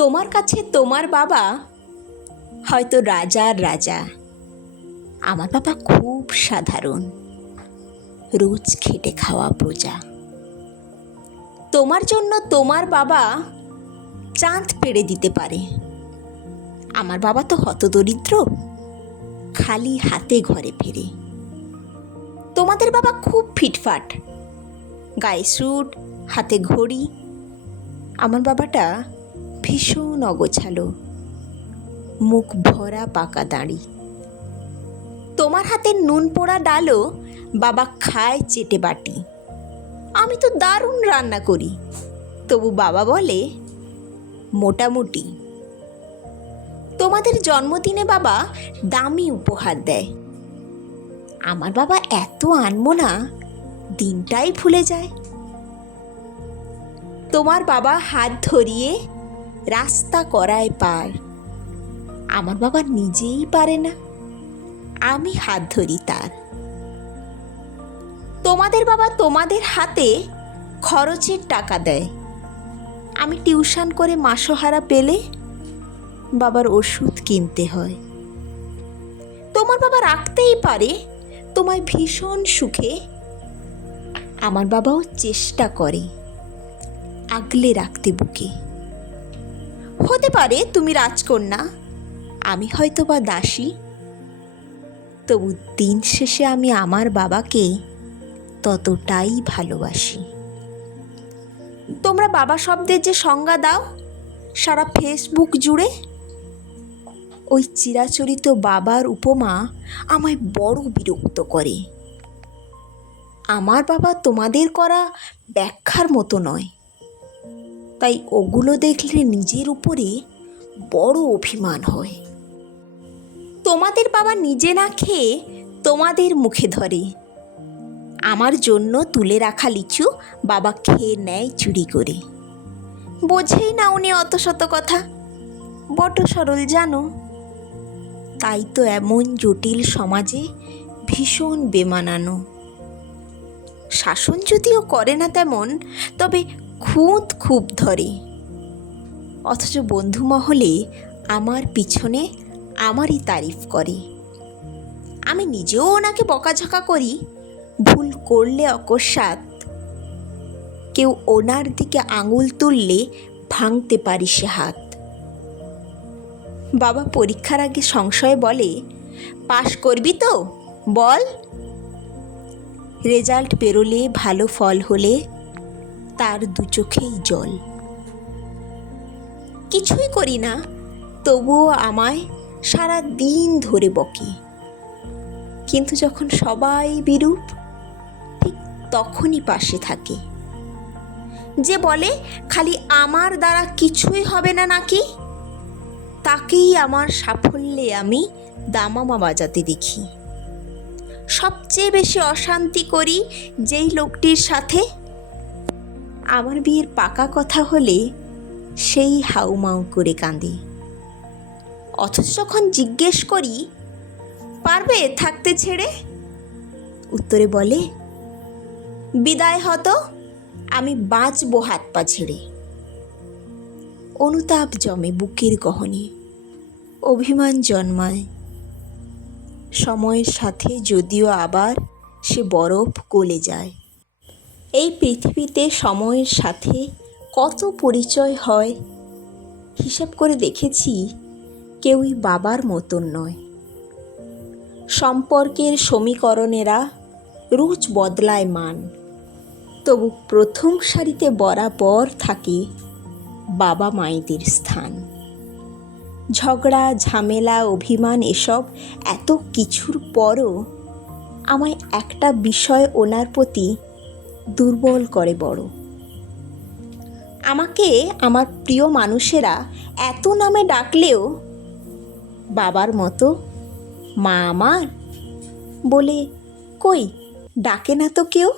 তোমার কাছে তোমার বাবা হয়তো রাজার রাজা আমার বাবা খুব সাধারণ রোজ খেটে খাওয়া প্রজা তোমার জন্য তোমার বাবা চাঁদ পেড়ে দিতে পারে আমার বাবা তো হতদরিদ্র খালি হাতে ঘরে ফেরে তোমাদের বাবা খুব ফিটফাট গায়ে স্যুট হাতে ঘড়ি আমার বাবাটা ভীষণ অগোছালো মুখ ভরা পাকা দাঁড়ি তোমার হাতে নুন পোড়া ডালও বাবা খায় চেটে বাটি আমি তো দারুণ রান্না করি তবু বাবা বলে মোটামুটি তোমাদের জন্মদিনে বাবা দামি উপহার দেয় আমার বাবা এত আনবো না দিনটাই ভুলে যায় তোমার বাবা হাত ধরিয়ে রাস্তা করায় পার আমার বাবা নিজেই পারে না আমি হাত ধরি তার তোমাদের বাবা তোমাদের হাতে খরচের টাকা দেয় আমি টিউশন করে মাসহারা পেলে বাবার ওষুধ কিনতে হয় তোমার বাবা রাখতেই পারে তোমায় ভীষণ সুখে আমার বাবাও চেষ্টা করে আগলে রাখতে বুকে হতে পারে তুমি রাজকন্যা আমি হয়তো বা দাসী তবু দিন শেষে আমি আমার বাবাকে ততটাই ভালোবাসি তোমরা বাবা শব্দের যে সংজ্ঞা দাও সারা ফেসবুক জুড়ে ওই চিরাচরিত বাবার উপমা আমায় বড় বিরক্ত করে আমার বাবা তোমাদের করা ব্যাখ্যার মতো নয় তাই ওগুলো দেখলে নিজের উপরে বড় অভিমান হয় তোমাদের বাবা নিজে না খেয়ে তোমাদের মুখে ধরে আমার জন্য তুলে রাখা লিচু বাবা খেয়ে নেয় চুরি করে বোঝেই না উনি অত শত কথা বট সরল জানো তাই তো এমন জটিল সমাজে ভীষণ বেমানানো শাসন যদিও করে না তেমন তবে খুঁত খুব ধরে অথচ বন্ধু মহলে আমার পিছনে আমারই তারিফ করে আমি নিজেও ওনাকে বকাঝকা করি ভুল করলে অকস্মাৎ কেউ ওনার দিকে আঙুল তুললে ভাঙতে পারি সে হাত বাবা পরীক্ষার আগে সংশয়ে বলে পাশ করবি তো বল রেজাল্ট বেরোলে ভালো ফল হলে তার দু চোখেই জল কিছুই করি না তবুও আমায় সারা দিন ধরে বকে কিন্তু যখন সবাই বিরূপ ঠিক তখনই পাশে থাকে যে বলে খালি আমার দ্বারা কিছুই হবে না নাকি তাকেই আমার সাফল্যে আমি দামামা বাজাতে দেখি সবচেয়ে বেশি অশান্তি করি যেই লোকটির সাথে আমার বিয়ের পাকা কথা হলে সেই হাউমাউ করে কাঁদে অথচ যখন জিজ্ঞেস করি পারবে থাকতে ছেড়ে উত্তরে বলে বিদায় হতো আমি বাঁচবো হাত পা ছেড়ে অনুতাপ জমে বুকের গহনে অভিমান জন্মায় সময়ের সাথে যদিও আবার সে বরফ গলে যায় এই পৃথিবীতে সময়ের সাথে কত পরিচয় হয় হিসাব করে দেখেছি কেউই বাবার মতন নয় সম্পর্কের সমীকরণেরা রুচ বদলায় মান তবু প্রথম সারিতে বরাবর থাকে বাবা মায়েদের স্থান ঝগড়া ঝামেলা অভিমান এসব এত কিছুর পরও আমায় একটা বিষয় ওনার প্রতি দুর্বল করে বড় আমাকে আমার প্রিয় মানুষেরা এত নামে ডাকলেও বাবার মতো মা আমার বলে কই ডাকে না তো কেউ